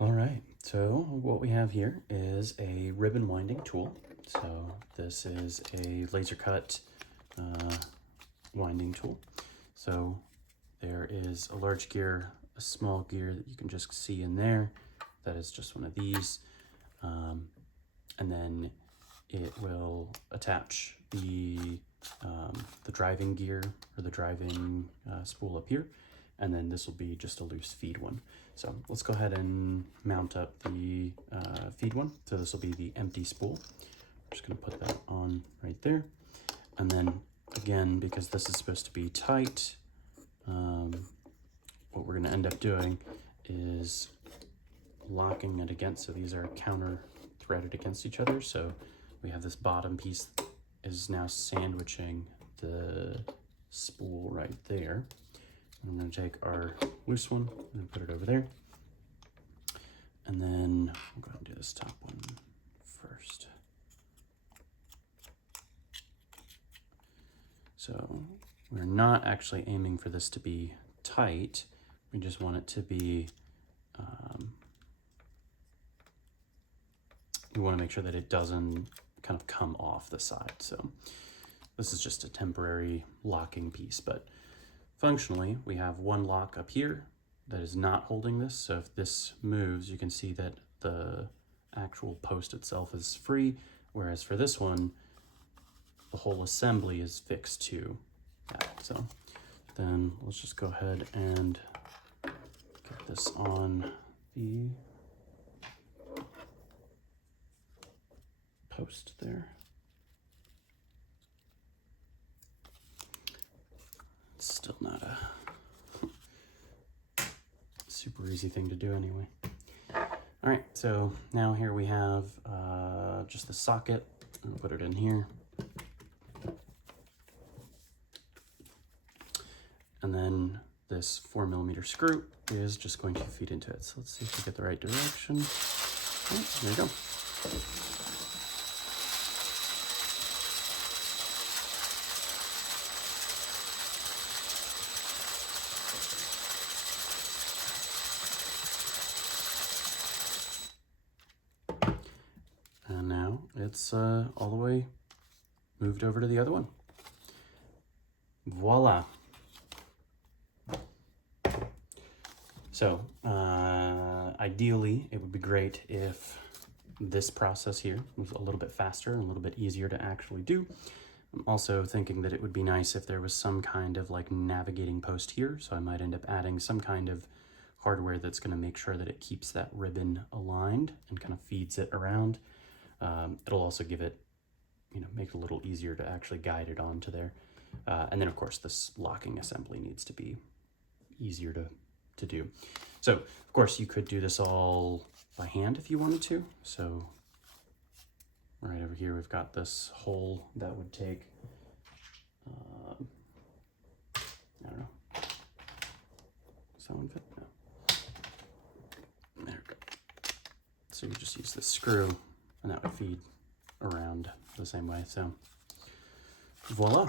All right, so what we have here is a ribbon winding tool. So this is a laser cut winding tool. So there is a large gear, a small gear that you can just see in there. That is just one of these. And then it will attach the driving gear or the driving spool up here. And then this will be just a loose feed one. So let's go ahead and mount up the feed one. So this will be the empty spool. I'm just gonna put that on right there. And then again, because this is supposed to be tight, what we're gonna end up doing is locking it against, so these are counter threaded against each other. So we have this bottom piece is now sandwiching the spool right there. I'm going to take our loose one and put it over there. And then we'll go ahead and do this top one first. So we're not actually aiming for this to be tight. We just want it to be, we want to make sure that it doesn't kind of come off the side. So this is just a temporary locking piece, but functionally, we have one lock up here that is not holding this. So if this moves, you can see that the actual post itself is free. Whereas for this one, the whole assembly is fixed to that. So then let's just go ahead and get this on the post there. It's still not a super easy thing to do anyway. All right, so now here we have just the socket. I'll put it in here. And then this 4mm screw is just going to feed into it. So let's see if we get the right direction. Oh, there you go. And now it's all the way moved over to the other one. Voila. So ideally, it would be great if this process here was a little bit faster and a little bit easier to actually do. I'm also thinking that it would be nice if there was some kind of like navigating post here. So I might end up adding some kind of hardware that's going to make sure that it keeps that ribbon aligned and kind of feeds it around. It'll also give it, make it a little easier to actually guide it onto there. And then of course this locking assembly needs to be easier to do. So of course you could do this all by hand if you wanted to. So right over here, we've got this hole that would take, I don't know, does that one fit? No. There we go. So you just use this screw and that would feed around the same way. So voila.